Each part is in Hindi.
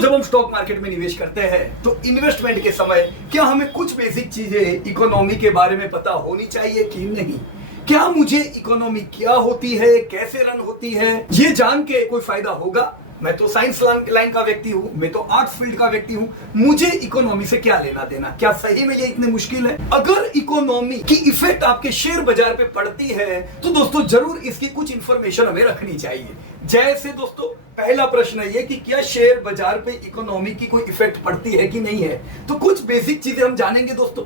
दोस्तों जब हम स्टॉक मार्केट में निवेश करते हैं तो इन्वेस्टमेंट के समय क्या हमें कुछ बेसिक चीजें इकोनॉमी के बारे में पता होनी चाहिए कि नहीं? क्या मुझे इकोनॉमी क्या होती है, कैसे रन होती है, ये जान के कोई फायदा होगा? मैं तो साइंस लाइन का व्यक्ति हूँ, मैं तो आर्ट्स फील्ड का व्यक्ति हूँ, मुझे इकोनॉमी से क्या लेना देना? क्या सही में ये इतने मुश्किल है? अगर इकोनॉमी की इफेक्ट आपके शेयर बाजार पे पड़ती है तो दोस्तों जरूर इसकी कुछ इंफॉर्मेशन हमें रखनी चाहिए। जैसे दोस्तों पहला प्रश्न है ये कि क्या शेयर बाजार पे इकोनॉमी की कोई इफेक्ट पड़ती है कि नहीं है? तो कुछ बेसिक चीजें हम जानेंगे दोस्तों।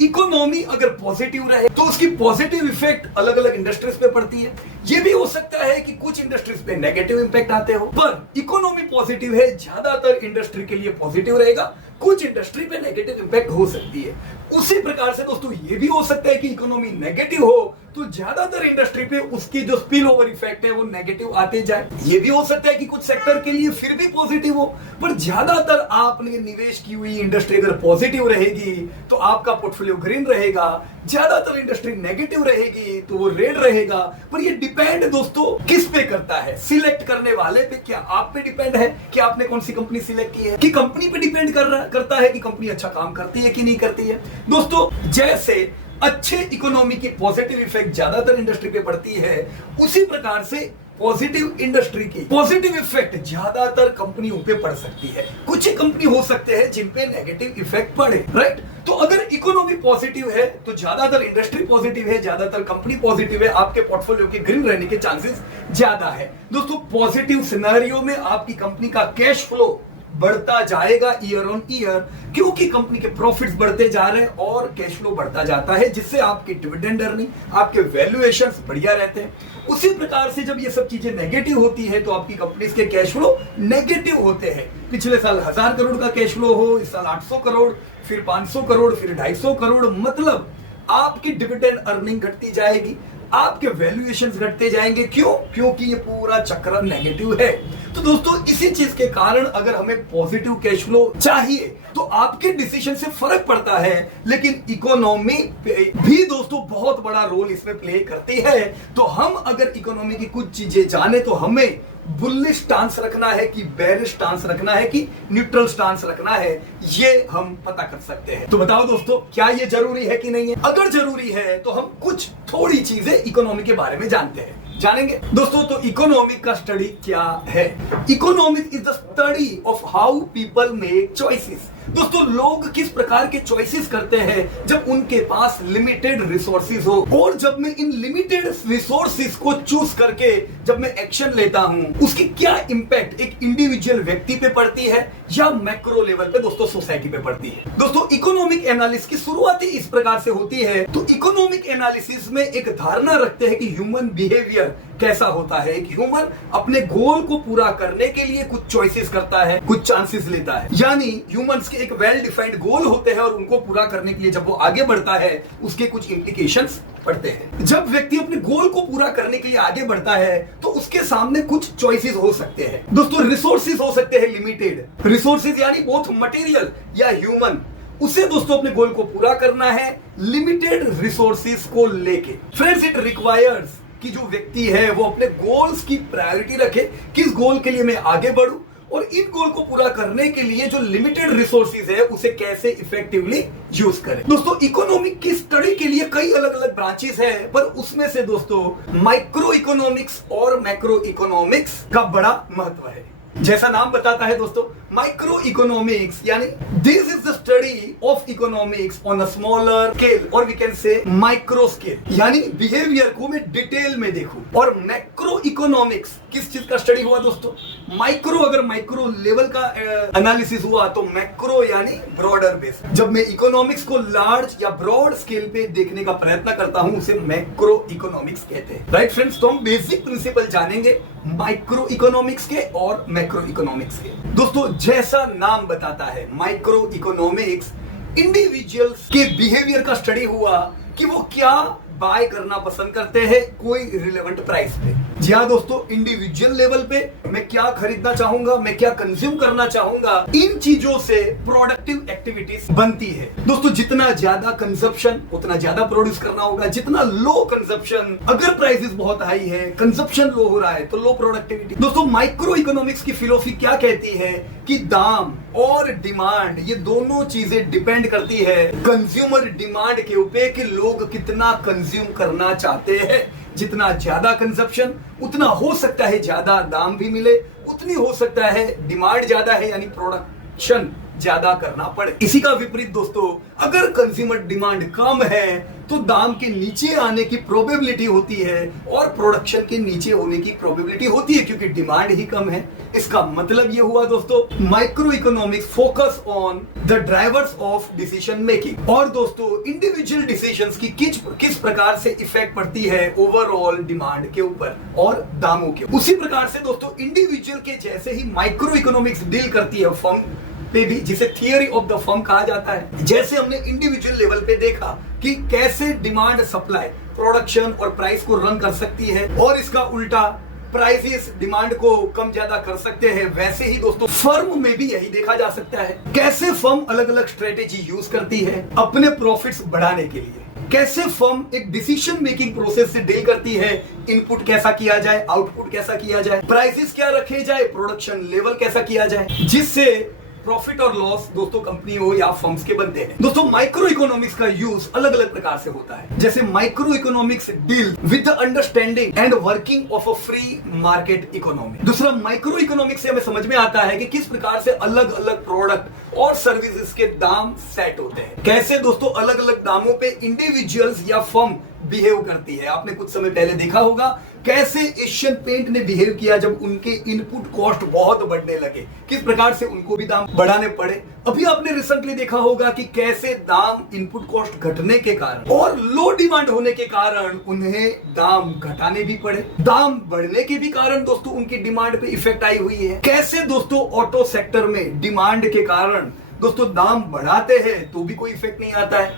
इकोनॉमी अगर पॉजिटिव रहे तो उसकी पॉजिटिव इफेक्ट अलग अलग इंडस्ट्रीज पे पड़ती है। ये भी हो सकता है कि कुछ इंडस्ट्रीज पे नेगेटिव इंपैक्ट आते हो, पर इकोनॉमी पॉजिटिव है, ज्यादातर इंडस्ट्री के लिए पॉजिटिव रहेगा, कुछ इंडस्ट्री पे नेगेटिव इंपैक्ट हो सकती है। उसी प्रकार से दोस्तों ये भी हो सकता है कि इकोनॉमी नेगेटिव हो तो ज्यादातर इंडस्ट्री पे उसकी जो स्पिल ओवर इफेक्ट है वो नेगेटिव आते जाए। ये भी हो सकता है कि कुछ सेक्टर के लिए फिर भी पॉजिटिव हो, पर ज्यादातर आपने निवेश की हुई इंडस्ट्री अगर पॉजिटिव रहेगी तो आपका पोर्टफोलियो ग्रीन रहेगा, ज्यादातर इंडस्ट्री नेगेटिव रहेगी तो वो रेड रहेगा। पर ये डिपेंड दोस्तों किस पे करता है? सिलेक्ट करने वाले पे। क्या आप पे डिपेंड है कि आपने कौन सी कंपनी सिलेक्ट की है, कि कंपनी पे डिपेंड करता है कि कंपनी अच्छा काम करती है कि नहीं करती है? दोस्तों जैसे अच्छे इकोनॉमी की पॉजिटिव इफेक्ट ज्यादातर इंडस्ट्री पे पड़ती है, उसी प्रकार से पॉजिटिव इंडस्ट्री की पॉजिटिव इफेक्ट ज्यादातर कंपनियों पे पड़ सकती है। कुछ ही कंपनी हो सकते हैं जिन पे नेगेटिव इफेक्ट पड़े, राइट? तो अगर इकोनॉमी पॉजिटिव है तो ज्यादातर इंडस्ट्री पॉजिटिव है, ज्यादातर कंपनी पॉजिटिव है, आपके पोर्टफोलियो के ग्रीन रहने के चांसेस ज्यादा है। दोस्तों पॉजिटिव सिनेरियो में आपकी कंपनी का कैश फ्लो बढ़ता जाएगा ईयर ऑन ईयर, क्योंकि कंपनी के प्रॉफिट्स बढ़ते जा रहे हैं और कैश फ्लो बढ़ता जाता है, जिससे आपकी डिविडेंड अर्निंग, आपके वैल्यूएशंस बढ़िया रहते हैं। उसी प्रकार से जब ये सब चीजें नेगेटिव होती है तो आपकी कंपनीज के कैश फ्लो नेगेटिव होते हैं। पिछले साल 1000 करोड़ का कैश फ्लो हो, इस साल 800 करोड़, फिर 500 करोड़, फिर 250 करोड़, मतलब आपकी डिविडेंड अर्निंग घटती जाएगी, आपके वैल्यूएशंस घटते जाएंगे। क्यों? क्योंकि ये पूरा चक्र नेगेटिव है। तो दोस्तों इसी चीज के कारण अगर हमें पॉजिटिव कैश फ्लो चाहिए तो आपके डिसीजन से फर्क पड़ता है, लेकिन इकोनॉमी भी दोस्तों बहुत बड़ा रोल इसमें प्ले करती है। तो हम अगर इकोनॉमी की कुछ चीजें जाने तो हमें बुलिश स्टांस रखना है कि बेरिश स्टांस रखना है कि न्यूट्रल स्टांस रखना है, ये हम पता कर सकते हैं। तो बताओ दोस्तों क्या ये जरूरी है कि नहीं है? अगर जरूरी है तो हम कुछ थोड़ी चीजें इकोनॉमी के बारे में जानते हैं, जानेंगे दोस्तों। तो इकोनॉमिक का स्टडी क्या है? Economic is the study of how people make choices. दोस्तों लोग किस प्रकार के चॉइसेस करते हैं जब उनके पास लिमिटेड रिसोर्सेज हो, और जब मैं इन लिमिटेड रिसोर्सेज को चूज करके जब मैं एक्शन लेता हूं, उसकी क्या इंपैक्ट एक इंडिविजुअल व्यक्ति पे पड़ती है या मैक्रो लेवल पे दोस्तों सोसाइटी पे पड़ती है। दोस्तों इकोनॉमिक एनालिसिस की शुरुआत इस प्रकार से होती है। तो इकोनॉमिक एनालिसिस में एक धारणा रखते हैं कि ह्यूमन बिहेवियर कैसा होता है, कि ह्यूमन अपने गोल को पूरा करने के लिए कुछ चॉइसेस करता है, कुछ चांसेस लेता है। यानी ह्यूमंस के एक वेल डिफाइंड गोल होते हैं और उनको पूरा करने के लिए जब वो आगे बढ़ता है उसके कुछ इम्प्लीकेशंस पड़ते हैं। जब व्यक्ति अपने गोल को पूरा करने के लिए आगे बढ़ता है तो उसके सामने कुछ चॉइसेस हो सकते हैं। दोस्तों रिसोर्सेज हो सकते हैं लिमिटेड रिसोर्सेज, यानी बोथ मटेरियल या ह्यूमन, उसे दोस्तों अपने गोल को पूरा करना है लिमिटेड रिसोर्सेज को लेके। फ्रेंड्स इट रिक्वायर्स कि जो व्यक्ति है वो अपने गोल्स की प्रायोरिटी रखे, किस गोल के लिए मैं आगे बढ़ूं, और इन गोल को पूरा करने के लिए जो लिमिटेड रिसोर्सेज है उसे कैसे इफेक्टिवली यूज करें। दोस्तों इकोनॉमिक की स्टडी के लिए कई अलग अलग ब्रांचेस है, पर उसमें से दोस्तों माइक्रो इकोनॉमिक्स और मैक्रो इकोनॉमिक्स का बड़ा महत्व है। जैसा नाम बताता है दोस्तों माइक्रो इकोनॉमिक्स, यानी this is the study of economics on a smaller scale, और we can say micro scale, यानी बिहेवियर को मैं डिटेल में देखूं। और मैक्रो इकोनॉमिक्स किस चीज का स्टडी हुआ दोस्तों? माइक्रो, अगर माइक्रो लेवल का एनालिसिस हुआ तो मैक्रो यानी ब्रॉडर बेस। जब मैं इकोनॉमिक्स को लार्ज या ब्रॉड स्केल पे देखने का प्रयत्न करता हूं उसे मैक्रो इकोनॉमिक्स कहते हैं, राइट फ्रेंड्स? तो हम बेसिक प्रिंसिपल जानेंगे माइक्रो इकोनॉमिक्स के और मैक्रो इकोनॉमिक्स के। दोस्तों जैसा नाम बताता है माइक्रो इकोनॉमिक्स इंडिविजुअल्स के बिहेवियर का स्टडी हुआ कि वो क्या बाय करना पसंद करते हैं कोई रिलेवेंट प्राइस पे। जी हाँ दोस्तों, इंडिविजुअल लेवल पे मैं क्या खरीदना चाहूंगा, मैं क्या कंज्यूम करना चाहूंगा, इन चीजों से प्रोडक्टिव एक्टिविटीज बनती है। दोस्तों जितना ज्यादा कंजप्शन उतना ज्यादा प्रोड्यूस करना होगा, जितना लो कंजप्शन, अगर प्राइसेस बहुत हाई है, कंजप्शन लो हो रहा है तो लो प्रोडक्टिविटी। दोस्तों माइक्रो इकोनॉमिक्स की फिलोसफी क्या कहती है कि दाम और डिमांड ये दोनों चीजें डिपेंड करती है कंज्यूमर डिमांड के ऊपर कि लोग कितना कंज्यूम करना चाहते हैं। जितना ज्यादा कंजप्शन उतना हो सकता है ज्यादा दाम भी मिले, उतनी हो सकता है डिमांड ज्यादा है यानी प्रोडक्शन ज्यादा करना पड़े। इसी का विपरीत दोस्तों, अगर कंज्यूमर डिमांड कम है तो दाम के नीचे आने की प्रोबेबिलिटी होती है और प्रोडक्शन के नीचे होने की प्रोबेबिलिटी होती है क्योंकि डिमांड ही कम है। इसका मतलब ये हुआ दोस्तों micro economics focus on the drivers of decision making. और दोस्तों इंडिविजुअल डिसीजंस की किस प्रकार से इफेक्ट पड़ती है ओवरऑल डिमांड के ऊपर और दामों के। उसी प्रकार से दोस्तों इंडिविजुअल के जैसे ही माइक्रो इकोनॉमिक्स डील करती है फर्म पे भी, जिसे थियरी ऑफ द फर्म कहा जाता है। जैसे हमने इंडिविजुअल लेवल पे देखा कि कैसे डिमांड सप्लाई प्रोडक्शन और प्राइस को रन कर सकती है और इसका उल्टा प्राइसेस डिमांड को कम ज्यादा कर सकते हैं, वैसे ही दोस्तों फर्म में भी यही देखा जा सकता है। कैसे फर्म अलग अलग स्ट्रेटेजी यूज करती है अपने प्रॉफिट्स बढ़ाने के लिए, कैसे फर्म एक डिसीजन मेकिंग प्रोसेस से डील करती है, इनपुट कैसा किया जाए, आउटपुट कैसा किया जाए, प्राइसेस क्या रखे जाए, प्रोडक्शन लेवल कैसा किया जाए, जिससे प्रॉफिट और लॉस दोस्तों कंपनी हो या फर्म्स के बनते हैं। दोस्तों माइक्रो इकोनॉमिक्स का यूज अलग अलग प्रकार से होता है। जैसे micro economics deal with the understanding and working of a free market economy. दूसरा माइक्रो इकोनॉमिक्स से हमें समझ में आता है कि किस प्रकार से अलग अलग प्रोडक्ट और सर्विसेज के दाम सेट होते हैं, कैसे दोस्तों अलग अलग दामों पे इंडिविजुअल्स या फर्म बिहेव करती है। आपने कुछ समय पहले देखा होगा कैसे एशियन पेंट ने बिहेव किया जब उनके इनपुट कॉस्ट बहुत बढ़ने लगे, किस प्रकार से उनको भी दाम बढ़ाने पड़े। अभी आपने रिसेंटली देखा होगा कि कैसे दाम इनपुट कॉस्ट घटने के कारण और लो डिमांड होने के कारण उन्हें दाम घटाने भी पड़े। दाम बढ़ने के भी कारण दोस्तों उनकी डिमांड पे इफेक्ट आई हुई है। कैसे दोस्तों ऑटो सेक्टर में डिमांड के कारण दोस्तों दाम बढ़ाते हैं तो भी कोई इफेक्ट नहीं आता है,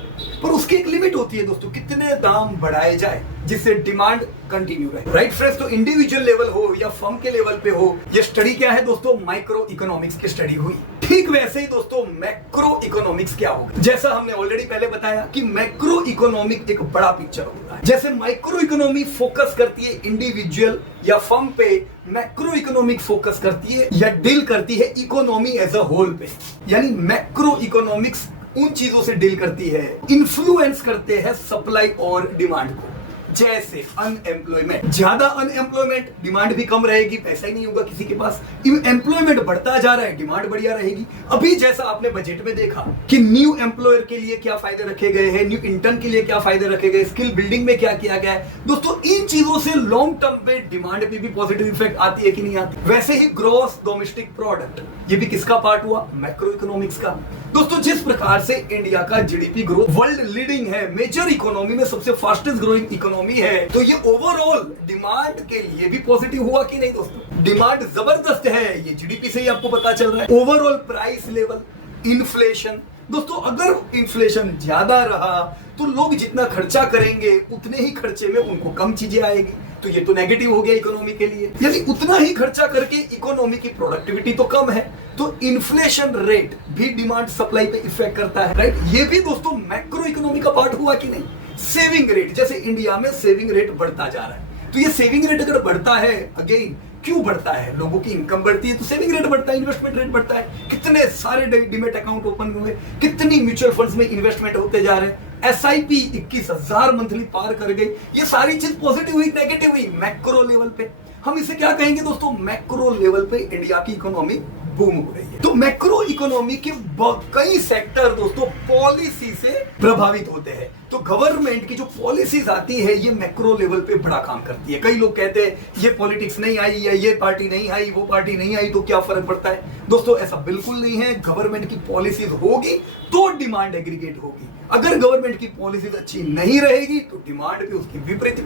पर उसकी एक लिमिट होती है दोस्तों कितने दाम बढ़ाए जाए जिससे डिमांड कंटिन्यू रहे। राइट फ्रेंड्स, तो इंडिविजुअल लेवल हो या फर्म के लेवल पे हो, ये स्टडी क्या है दोस्तों, माइक्रो इकोनॉमिक्स की स्टडी हुई। ठीक वैसे ही दोस्तों मैक्रो इकोनॉमिक्स क्या होगा, जैसा हमने ऑलरेडी पहले बताया कि मैक्रो इकोनॉमिक एक बड़ा पिक्चर होता है। जैसे माइक्रो इकोनॉमी फोकस करती है इंडिविजुअल या फर्म पे, मैक्रो इकोनॉमिक फोकस करती है या डील करती है इकोनॉमी एज अ होल पे। यानी मैक्रो इकोनॉमिक्स उन चीजों से डील करती है, इन्फ्लुएंस करते हैं सप्लाई और डिमांड को। जैसे अनएम्प्लॉयमेंट, ज्यादा अनएम्प्लॉयमेंट डिमांड भी कम रहेगी, पैसा ही नहीं होगा किसी के पास, एम्प्लॉयमेंट बढ़ता जा रहा है डिमांड बढ़िया रहेगी। अभी जैसा आपने बजट में देखा कि न्यू एम्प्लॉयर के लिए क्या फायदे रखे गए हैं, न्यू इंटर्न के लिए क्या फायदे रखे गए, स्किल बिल्डिंग में क्या किया गया है। दोस्तों इन चीजों से लॉन्ग टर्म पे डिमांड पे भी पॉजिटिव इफेक्ट आती है कि नहीं आती। वैसे ही ग्रॉस डोमेस्टिक प्रोडक्ट, ये भी किसका पार्ट हुआ, मैक्रो इकोनॉमिक्स का। दोस्तों जिस प्रकार से इंडिया का जीडीपी ग्रोथ वर्ल्ड लीडिंग है, मेजर इकोनॉमी में सबसे फास्टेस्ट ग्रोइंग इकोनॉमी है, तो ये ओवरऑल डिमांड के लिए भी पॉजिटिव हुआ कि नहीं दोस्तों। डिमांड जबरदस्त है, ये जीडीपी से ही आपको पता चल रहा है। ओवरऑल प्राइस लेवल, इन्फ्लेशन, दोस्तों अगर इन्फ्लेशन ज्यादा रहा तो लोग जितना खर्चा करेंगे उतने ही खर्चे में उनको कम चीजें आएगी, तो ये तो नेगेटिव हो गया इकोनॉमी के लिए। यदि उतना ही खर्चा करके इकोनॉमी की प्रोडक्टिविटी तो कम है, तो इन्फ्लेशन रेट भी डिमांड सप्लाई पे इफेक्ट करता है। राइट, ये भी दोस्तों मैक्रो इकोनॉमी का पार्ट हुआ कि नहीं। सेविंग रेट, जैसे इंडिया में सेविंग रेट बढ़ता जा रहा है, तो ये सेविंग रेट अगर बढ़ता है, अगेन क्यों बढ़ता है, लोगों की इनकम बढ़ती है तो सेविंग रेट बढ़ता है, इन्वेस्टमेंट रेट बढ़ता है। कितने सारे डीमेट अकाउंट ओपन हुए, कितनी म्यूचुअल फंड्स में इन्वेस्टमेंट होते जा रहे हैं, एसआईपी 21,000 मंथली पार कर गई। ये सारी चीज पॉजिटिव हुई नेगेटिव हुई, मैक्रो लेवल पे। हम इसे क्या कहेंगे दोस्तों, मैक्रो लेवल पे इंडिया की इकोनॉमी बूम हो रही है। तो मैक्रो इकोनॉमी के कई सेक्टर दोस्तों पॉलिसी से प्रभावित होते हैं। तो गवर्नमेंट की जो पॉलिसीज आती है ये मैक्रो लेवल पे बड़ा काम करती है। कई लोग कहते हैं ये पॉलिटिक्स नहीं आई या ये पार्टी नहीं आई, वो पार्टी नहीं आई तो क्या फर्क पड़ता है। दोस्तों ऐसा बिल्कुल नहीं है। गवर्नमेंट की पॉलिसीज होगी तो डिमांड एग्रीगेट होगी। अगर गवर्नमेंट की पॉलिसीज अच्छी नहीं रहेगी तो डिमांड भी उसकी विपरीत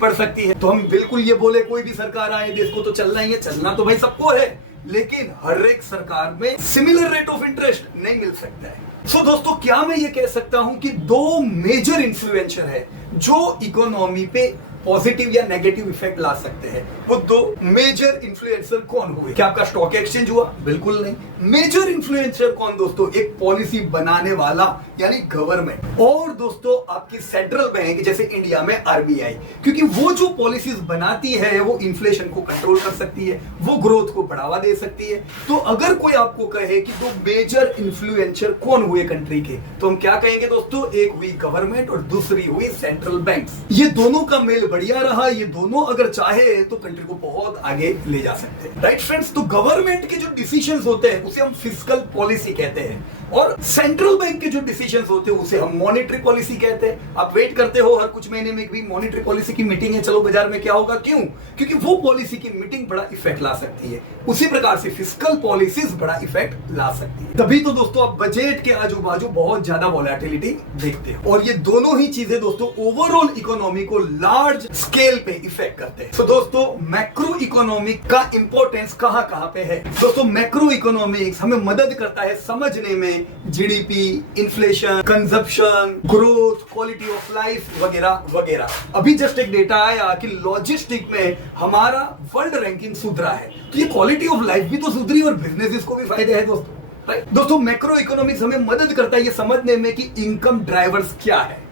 पड़ सकती है। तो हम बिल्कुल ये बोले कोई भी सरकार आए देश को तो चलना ही है, चलना तो भाई सबको है, लेकिन हर एक सरकार में सिमिलर रेट ऑफ इंटरेस्ट नहीं मिल सकता है। सो दोस्तों क्या मैं ये कह सकता हूं कि दो मेजर इन्फ्लुएंसर है जो इकोनॉमी पे पॉजिटिव या नेगेटिव इफेक्ट ला सकते हैं। वो दो मेजर इन्फ्लुएंसर कौन हुए? क्या आपका स्टॉक एक्सचेंज हुआ? बिल्कुल नहीं। मेजर इन्फ्लुएंसर कौन दोस्तों? एक पॉलिसी बनाने वाला यानी गवर्नमेंट, और दोस्तों आपकी सेंट्रल बैंक जैसे इंडिया में आरबीआई, क्योंकि वो जो पॉलिसीज बनाती है वो इन्फ्लेशन को कंट्रोल कर सकती है, वो ग्रोथ को बढ़ावा दे सकती है। तो अगर कोई आपको कहे कि दो मेजर इन्फ्लुएंसर कौन हुए कंट्री के, तो हम क्या कहेंगे दोस्तों? एक हुई गवर्नमेंट और दूसरी हुई सेंट्रल बैंक। ये दोनों का मेल बढ़िया रहा, ये दोनों अगर चाहे तो कंट्री को बहुत आगे ले जा सकते हैं। राइट फ्रेंड्स, तो गवर्नमेंट के जो डिसीजंस होते हैं उसे हम फिस्कल पॉलिसी कहते हैं, और सेंट्रल बैंक के जो डिसीजंस होते हैं उसे हम मॉनेटरी पॉलिसी कहते हैं। आप वेट करते हो हर कुछ महीने में भी मॉनेटरी पॉलिसी की मीटिंग है, चलो बाजार में क्या होगा, क्यों? क्योंकि वो पॉलिसी की मीटिंग बड़ा इफेक्ट ला सकती है। उसी प्रकार से फिस्कल पॉलिसीज बड़ा इफेक्ट ला सकती है। तभी तो दोस्तों आप बजट के आजू बाजू बहुत ज्यादा वॉलेटिलिटी देखते हो, और ये दोनों ही चीजें दोस्तों ओवरऑल इकोनॉमी को लार्ज स्केल पे इफेक्ट करते हैं। तो दोस्तों मैक्रो इकोनॉमिक का इंपॉर्टेंस कहां कहां पे है? दोस्तों मैक्रो इकोनॉमिक्स हमें मदद करता है समझने में GDP, inflation, consumption, growth, quality of life वगैरह वगैरह। अभी जस्ट एक डेटा आया कि लॉजिस्टिक में हमारा वर्ल्ड रैंकिंग सुधरा है, तो ये क्वालिटी ऑफ लाइफ भी तो सुधरी और बिजनेसेस को भी फायदे है दोस्तों। राइट दोस्तों, मैक्रो इकोनॉमिक्स हमें मदद करता है ये समझने में कि इनकम ड्राइवर्स क्या है।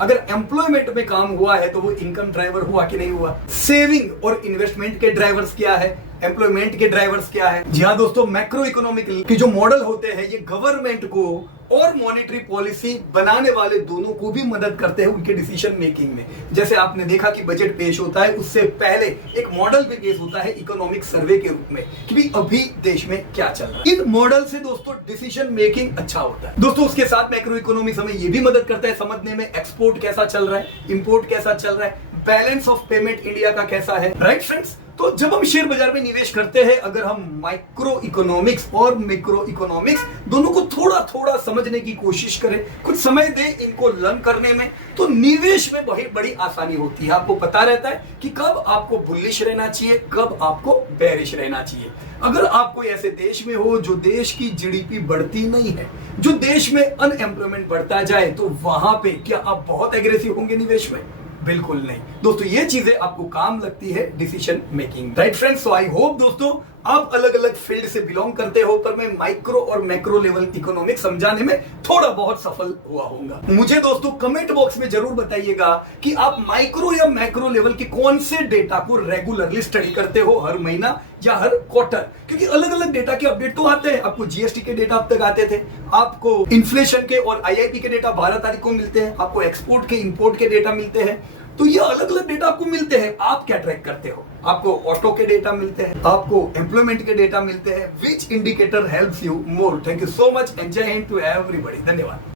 अगर एम्प्लॉयमेंट में काम हुआ है तो वो इनकम ड्राइवर हुआ कि नहीं हुआ? सेविंग और इन्वेस्टमेंट के ड्राइवर्स क्या है? एम्प्लॉयमेंट के ड्राइवर्स क्या है? जी हाँ दोस्तों, मैक्रो इकोनॉमिक के जो मॉडल होते हैं ये गवर्नमेंट को और मॉनेटरी पॉलिसी बनाने वाले दोनों को भी मदद करते हैं उनके डिसीजन मेकिंग में। जैसे आपने देखा कि बजट पेश होता है, उससे पहले एक मॉडल भी पेश होता है इकोनॉमिक सर्वे के रूप में कि भी अभी देश में क्या चल रहा है। इन मॉडल से दोस्तों डिसीजन मेकिंग अच्छा होता है। दोस्तों उसके साथ मैक्रो इकोनॉमिक्स हमें ये भी मदद करता है समझने में एक्सपोर्ट कैसा चल रहा है, इंपोर्ट कैसा चल रहा है, बैलेंस ऑफ पेमेंट इंडिया का कैसा है। राइट फ्रेंड्स, तो जब हम शेयर बाजार में निवेश करते हैं, अगर हम माइक्रो इकोनॉमिक्स और मैक्रो इकोनॉमिक्स दोनों को थोड़ा थोड़ा समझने की कोशिश करें, कुछ समय दें इनको लर्न करने में, तो निवेश में बहुत बड़ी आसानी होती है। आपको पता रहता है कि कब आपको बुलिश रहना चाहिए, कब आपको बेरिश रहना चाहिए। अगर आप कोई ऐसे देश में हो जो देश की जीडीपी बढ़ती नहीं है, जो देश में अनएम्प्लॉयमेंट बढ़ता जाए, तो वहां पे क्या आप बहुत एग्रेसिव होंगे निवेश में? बिल्कुल नहीं दोस्तों, ये चीजें आपको काम लगती है decision making. Right friends, so I hope दोस्तों आप अलग अलग फील्ड से बिलोंग करते हो, पर मैं माइक्रो और मैक्रो लेवल इकोनॉमिक्स समझाने में थोड़ा बहुत सफल हुआ होऊंगा। मुझे दोस्तों कमेंट बॉक्स में जरूर बताइएगा कि आप माइक्रो या मैक्रो लेवल के कौन से डेटा को रेगुलरली स्टडी करते हो, हर महीना या हर क्वार्टर, क्योंकि अलग अलग डेटा के अपडेट तो आते हैं। आपको जीएसटी के डेटा अब तक आते थे, आपको इन्फ्लेशन के और आईआईपी के डेटा 12 तारीख को मिलते हैं, आपको एक्सपोर्ट के इंपोर्ट के डेटा मिलते हैं। तो ये अलग अलग डेटा आपको मिलते हैं, आप क्या ट्रैक करते हो? आपको ऑटो के डेटा मिलते हैं, आपको एम्प्लॉयमेंट के डेटा मिलते हैं। Which indicator helps you more? Thank you so much and Jai Hind to everybody. धन्यवाद।